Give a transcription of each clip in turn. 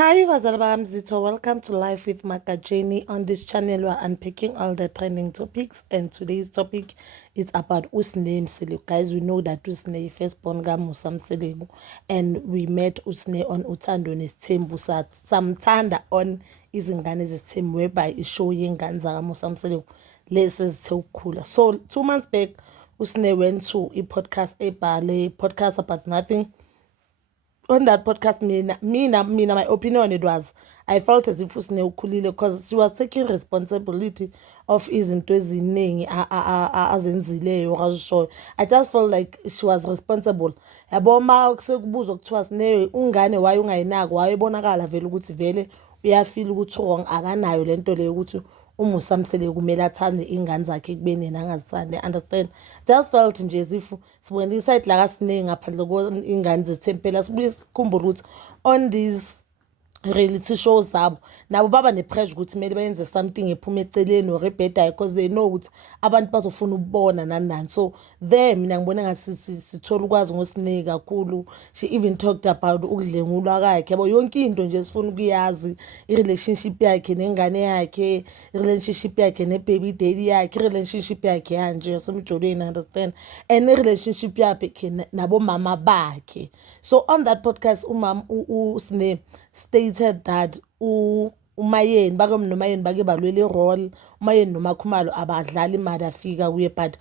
Hi, Wazalaba Mzito. Welcome to Life with Makajeni. On this channel, we're unpacking all the trending topics, and today's topic is about Usne Mseleku. Guys, we know that Usne first born Musa Mseleku, and we met Usne on Uthando Nesithembu Samthanda on Izingane Zesithembu, whereby is showing Ganza Musa Mseleku lessons so cool. So 2 months back, Usne went to a podcast, a podcast about nothing. On that podcast, my opinion on it was, I felt as if Usne ukhulile because she was taking responsibility of izinto eziningi azenzileyo akazishoyo. I just felt like she was responsible. Yabo ma sekubuzwa kuthiwa Sine ungane waye ungayinaki wayebonakala vele ukuthi vele uyafeel ukuthi wrong akanayo lento leyo ukuthi umusa Mseleku kumele athande ingane zakhe kubeni yena angazithandi. Understand? Just felt nje as if sibona iside la kaSine ngaphandle ingane zethempela sibuye sikhumbule ukuthi on these reality shows zabo nabo baba nepressure ukuthi kumele bayenze something ephuma eceleni or ebhedayo because they know ukuthi abantu bazofuna ukubona nani. So there mina ngibona ngathi sithola ukwazi ngoSine kakhulu. She even talked about ukudlengulwa kwakhe yabo yonke into nje sifuna ukuyazi i-relationship yakhe nengane yakhe, i-relationship yakhe nebaby daddy yakhe, i-relationship yakhe yanje yasemjolweni. Understand? And i-relationship yakhe nabo mama bakhe. So on that podcast uSine stated that uMayeni noMayeni bake balwela irole. uMayeni noMakhumalo abadlali imali afika kuye, but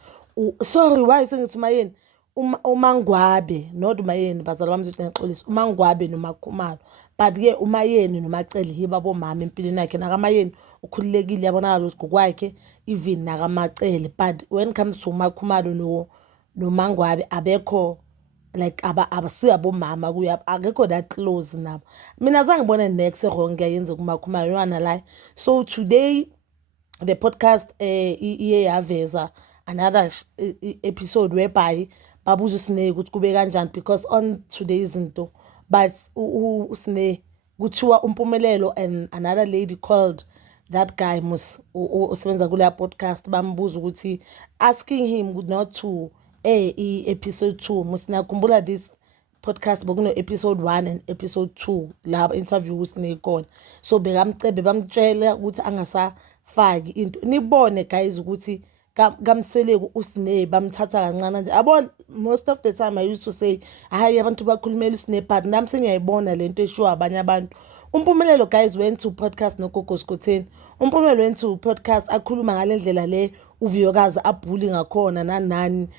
sorry why sengithi uMayeni uMangwabe not uMayeni bazali bami ukuthi ngixolisa uMangwabe noMakhumalo, but ke uMayeni noMacele yibo abomama empilweni yakhe. NakaMayeni ukhululekile yabonakala ukuthi ngokwakhe even nakaMacele, but when it comes to uMakhumalo noMangwabe abekho like abasiyabomama kuya akekho that close nabo. Mina zange ngibone next wrong yayenza kuMakhumalo yona la. So today the podcast iye yaveza another episode whereby babuza uSine ukuthi kube kanjani, because on today's into but uSine kuthiwa uMpumelelo and another lady called that guy usebenza kule podcast bambuza ukuthi asking him not to episode 2. Musinakhumbula this podcast bokuno episode 1 and episode 2 la interview uSine khona. So bekamcebe bamtshela ukuthi angasafaki into. Nibone guys ukuthi kaMseleku uSine bamthatha kancane nje. Abona most of the time I used to say hayi abantu bakhulumela uSine, but nami sengiyayibona lento eshiwa abanye abantu. uMpumelelo guys went to podcast noGogo Skotheni. uMpumelelo went to podcast akhuluma ngalendlela le uViyokazi abhuli ngakhona nani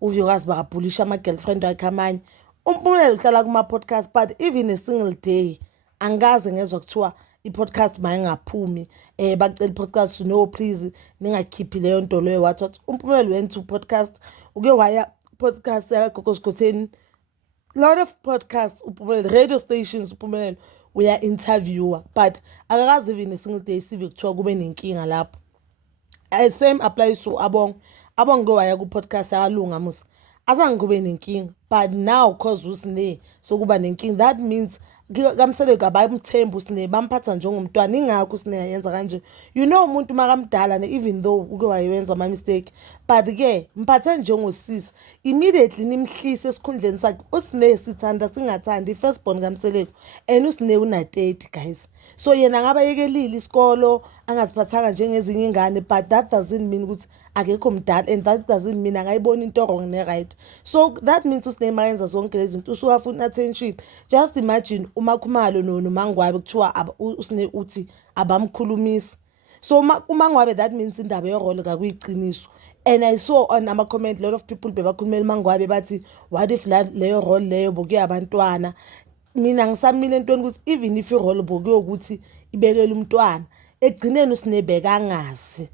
uViyokazi bakabhulisha ama-girlfriend wakhe amanye. uMpumelelo uhlala kuma-podcast, but even a single day angaze ngezwa kuthiwa i-podcast mayengaphumi bacela i-podcast no please ningakhiphi leyo nto leyo wathi uMpumelelo went to podcast uke waya podcast yaGogo Skotheni. Lot of podcasts uPhumelelo, radio stations uPhumelelo uya interviewer, but akakazi even a single day sive kuthiwa kube nenkinga lapho. Same applies to Abong go waya ku podcast yakalunga musa azange kube nenkinga, but now cause uSine so kuba nenkinga, that means kaMseleku abayimthemba uSine bamphatha njengomntwana. Ingakho uSine yayenza kanje. You know umuntu makamdala even though uke wayenza ama mistake, but ke mphathe njengosisi immediately nimhlise esikhundleni sakhe. uSine sithanda singathandi first born kaMseleku, and uSine una 30 guys. So yena ngaba yekelile isikolo angaziphathanga njengezinye ingane, but that doesn't mean ukuthi akekho mdala, and that doesn't mean angayibona into wrong ne right. So that means uSine mayenza zonke lezi zinto usufuna attention. Just imagine uMakhumalo noMangwabe kuthiwa uSine uthi abamkhulumisi. So uMangwabe that means indaba yerole kakuyiqiniso. And I saw on ama comment a lot of people bebakhulumela uMangwabe bathi what if leyo role leyo bokuya abantwana. Mina ngisamile entweni ukuthi even if irole bokuyo ukuthi ibekele umntwana egcineni uSine bekangazi.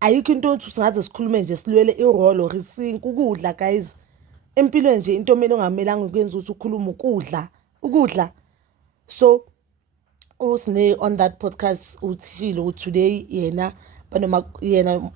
Ayikho into ukuthi singaze sikhulume nje silwele irole or isink ukudla guys. Empilweni nje into omele ongamelanga ukwenza ukuthi ukhuluma ukudla. So uSine on that podcast uthile ukuthi today yena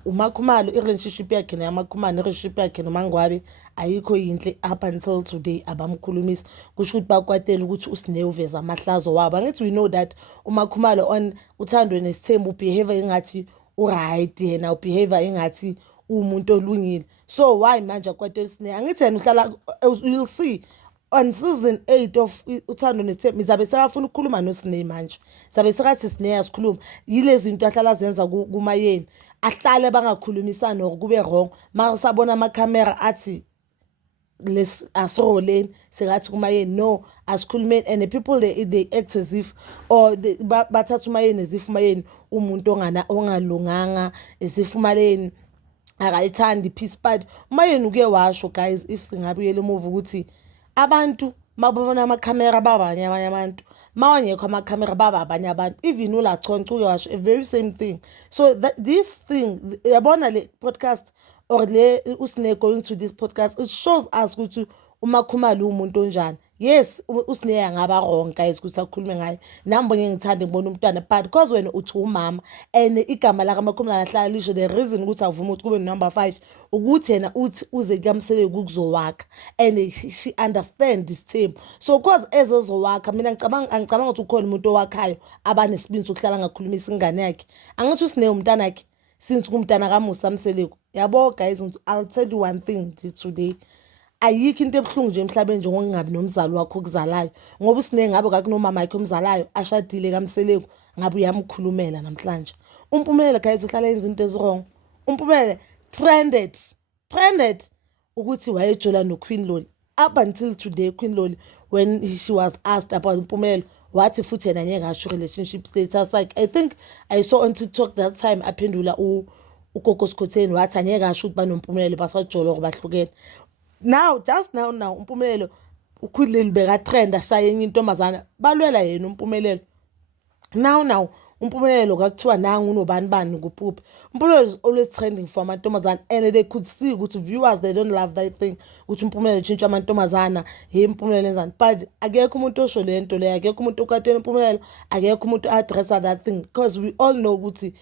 uMakhumalo i-relationship yakhe noMakhumalo i-relationship yakhe noMangwabe ayikho yinhle up until today abamkhulumisi. Kusho ukuthi bakwatela ukuthi uSine uveza amahlazo wabo. Angithi we know that uMakhumalo on Uthando Nesithembu behavior engathi uright, yena behavior engathi umuntu olungile. So why manje akwatela uSine? Angithi yena uhlala you'll see on season 8 of uthando nesithembu izabe sekafuna ukukhuluma noSneh manje. Sabe sekathi Sneh asikhuluma yilezi zinto ahlala zenza kumayeni. Ahlale bangakhulumisani or kube wrong. Mara sabona ama camera athi les asiroleni sekathi kumayeni no asikhulumeni, and the people they act as if or bathatha umayeni as if umayeni umuntu ongalunganga, as if umayeni akayithandi peace. But umayeni uke washo guys, if singabuyela emuva ukuthi abantu mabona amakhamera babanye abantu, mawangekho amakhamera baba abanye abantu, even uLachoncho uke washo a very same thing. So this thing yabona le podcast or le uSneh going to this podcast, it shows us ukuthi uMakhumalo umuntu onjani. Yes, uSneh angaba wrong guys ukuthi akhulume ngayo. Nami bonke ngithanda ngibona umntwana, but because wena uthi umama and igama la kaMakhumalo ahlala lisho, the reason ukuthi avuma ukuthi kube number 5 ukuthi yena uthi uze kamsele kuzowakha, and she understand this team. So because ezozowakha mina ngicabanga ukuthi ukhona umuntu owakhayo abanesibindi sokuhlala ngakhulumisa ingane yakhe. Angithi uSneh umntana wakhe since kumntana kaMusa Mseleko. Yabo guys, I'll tell you one thing today. Ayikho into ebuhlungu nje emhlabeni njengokungabi nomzali wakho okuzalayo, ngoba uSneh ngabe kakunomama yakhe omzalayo ashadile kaMseleko ngabe uyamkhulumela namhlanje. Umpumelelo guys uhlala yenza into ezwrong. Umpumelelo trended ukuthi wayejola noQueen Loli. Up until today Queen Loli, when she was asked about Umpumelelo wathi futhi yena ngeke asho relationship status, like I think I saw on TikTok that time aphendula uGogo Skhotheni wathi angeke asho ukuthi banompumelelo basajola or bahlukene. Now just now Umpumelelo uQueen Loli beka trend ashaya enye intombazana balwela yena Umpumelelo. Now Umpumelelo kwakuthiwa nangu unobani kuphuphi. Umpumelelo is always trending for amantombazana, and they could see ukuthi viewers they don't love that thing ukuthi Umpumelelo tshintsha amantombazana, hey Umpumelelo enzani. But akekho umuntu osho lento le, akekho umuntu okatena Umpumelelo, akekho umuntu address that thing, because we all know ukuthi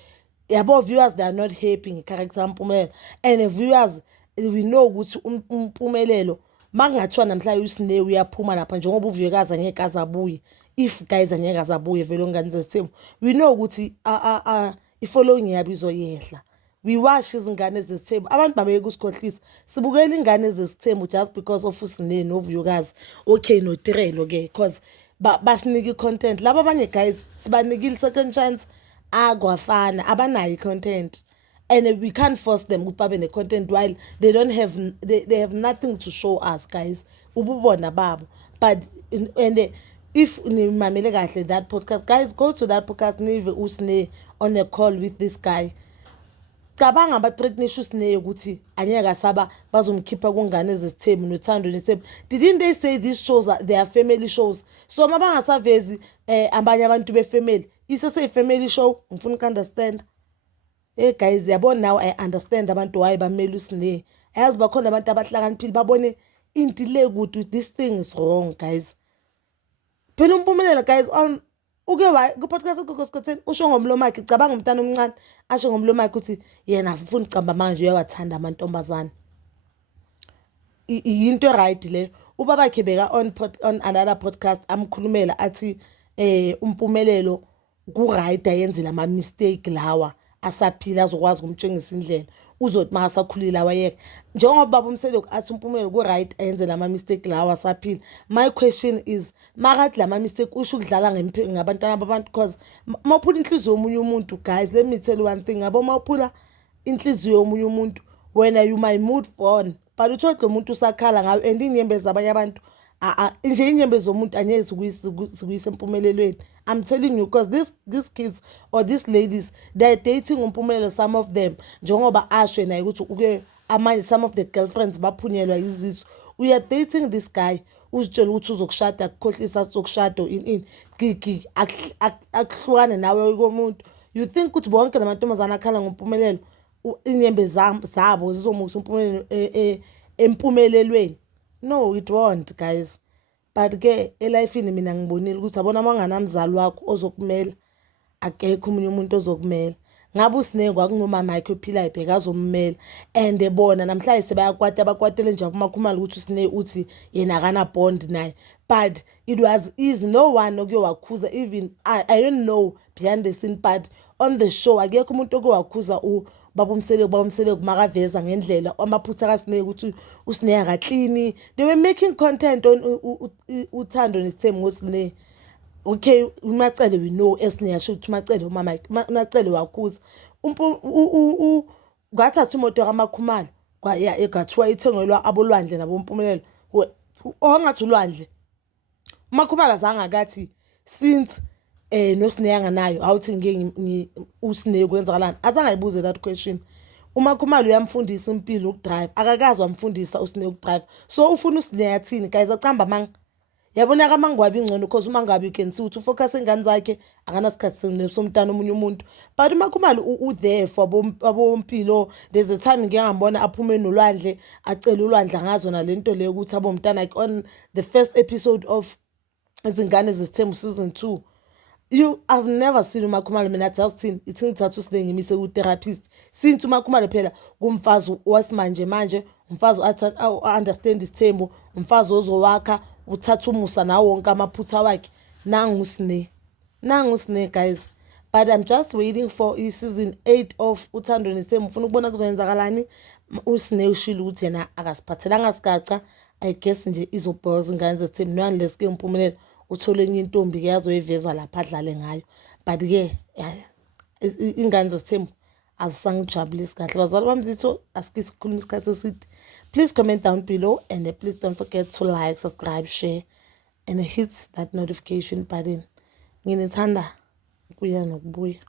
yabo viewers they are not happy ngecharacter Umpumelelo, and the viewers we know ukuthi Umpumelelo makungathiwa namhlanje uSneh uyaphuma lapha njengoba uvuyekazi angeke azabuye. If guys angeke azabuye vele ongane zesithembu, we know ukuthi ifollowing yabi izoyehla. We watch izingane zesithembu, abantu babeke usikhohlisa sibukela ingane zesithembu just because of uSneh novuyekazi okay noTrelo ke, because basinike content. Laba abanye guys sibanikile second chance akwafana abanayo content, and we can't force them ukuthi babe ne content while they don't have they have nothing to show us guys. Ububona babo. But and if nimamele kahle that podcast guys, go to that podcast nive uSneh on a call with this guy. Cabanga abathreatnisha uSneh ukuthi anyeke asaba bazomkhipha kungane ezithembu nothando nesithembu. Didn't they say these shows are their family shows? So mabangasavezi abanye abantu befamily isese family show. Ngifuna ukunderstand. Hey guys, yabona now I understand abantu why bamela uSneh. Yazi bakhona abantu abahlakaniphile babone into le ukuthi this thing is wrong guys. Phela Umpumelelo guys on uke ku podcast uGogo Skhotheni usho ngomlomo wakhe, cabanga umntana omncane asho ngomlomo wakhe ukuthi yena afuna ucamba manje uyawathanda amantombazana. Into right le. Ubaba wakhe beka on another podcast amkhulumela athi Umpumelelo ku right ayenzela ama mistake lawa asaphila azokwazi ukumtshengisa indlela uzothi masakhulile awayeka. Njengoba baba Mseleko athi Umpumelelo ku right ayenzela ama mistake lawa asaphila. My question is makathi lama mistake usho ukudlala ngabantwana babantu, because mawuphula inhliziyo yomunye umuntu guys, let me tell you one thing, abo mawuphula inhliziyo yomunye umuntu wena you might move on, but uthohle umuntu usakhala ngayo, and inyembezi zabanye abantu nje inyembezi zomuntu anyeke sikuyise Empumelelweni. I'm telling you, because these kids or these ladies they're dating Umpumelelo, some of them njengoba ashwe naye ukuthi uke amanye some of the girlfriends baphunyelwa izisu. We are dating this guy uzitshela ukuthi uzokushada akukhohlisa uzokushada in gigi akuhlukane nawe komuntu. You think ukuthi bonke lamantombazana akhala ngoMpumelelo inyembezi zabo zizomusa Umpumelelo Empumelelweni? No, it won't guys. But ke elifini mina ngibonile ukuthi abona manganamzali wakho ozokumela akekho umunye umuntu ozokumela. Ngabe uSneh kwakunomama yakhe ophilayo bheka azommela, and ebona namhlanje sebayakwata abakwatele nje uMakhumalo ukuthi uSneh uthi yena akana bond naye. But it was easy, no one okuyowakhuza, even I don't know behind the scene, but on the show akekho umuntu okuyowakhuza babomseleko makaveza ngendlela amaphutha kaSnake ukuthi uSnake akaklini. They were making content on uThando neSithembu ngoSnake. Okay, uMacele we know eSnake asho ukuthi uMacele umama uMacele wakhuza ngathatha imoto kaMakhumalo kwaya egathiwa ithengelwa abolwandle nabompumelelo ongathi ulwandle uMakhumalo azange akathi since noSnake anganayo awuthi ngeke uSnake kwenzakalani azange ayibuze that question. uMakhumalo uyamfundisa impilo ukudrive akakazi wamfundisa uSnake ukudrive so ufuna uSnake athini guys acamba manga yabona ka mangwabi ingcono because uma ngabe you can see ukuthi ufocus engane zakhe akanasikhathi somntana omunye umuntu but uMakhumalo there for abompilo. There's a time ngeke ngambona aphume nolwandle acela ulwandle ngazo nalento leyo ukuthi abomntana like on the first episode of izingane zesithembu season 2. I've never seen uMakhumalo mina just seen ithi ngithatha uSnake ngimise ku therapist since uMakhumalo phela kumfazi wasimanje manje umfazi understand isithembu umfazi ozowakha uthatha umusa nawo wonke amaphutha wakhe nangu uSnake guys. But I'm just waiting for season 8 of uThando neSithembu ufuna ukubona kuzoyenzakalani. uSnake ushilo ukuthi yena akasiphathelanga sigaca I guess nje izobhoza ingane zesithembu unless ke impumelelo uthole enye intombi ke yazoyiveza lapha adlale ngayo. But ke ingane zesithembu azisangijabulisi kahle bazali bami zitho asike sikhuluma isikhathi eside. Please comment down below and please don't forget to like, subscribe, share and hit that notification button. Nginethanda kuya nokubuya.